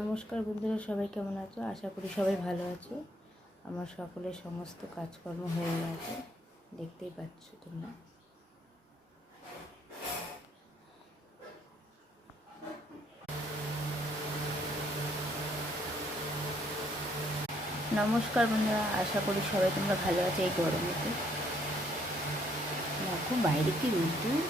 নমস্কার বন্ধুরা, সবাই কেমন আছো? আশা করি সবাই ভালো আছো। আমার সকলের সমস্ত কাজকর্ম হয়ে গেছে, দেখতেই পাচ্ছ তোমরা। নমস্কার বন্ধুরা, আশা করি সবাই তোমরা ভালো আছো। এই গরমেতে দেখো বাইরে কি রোদ্দুর,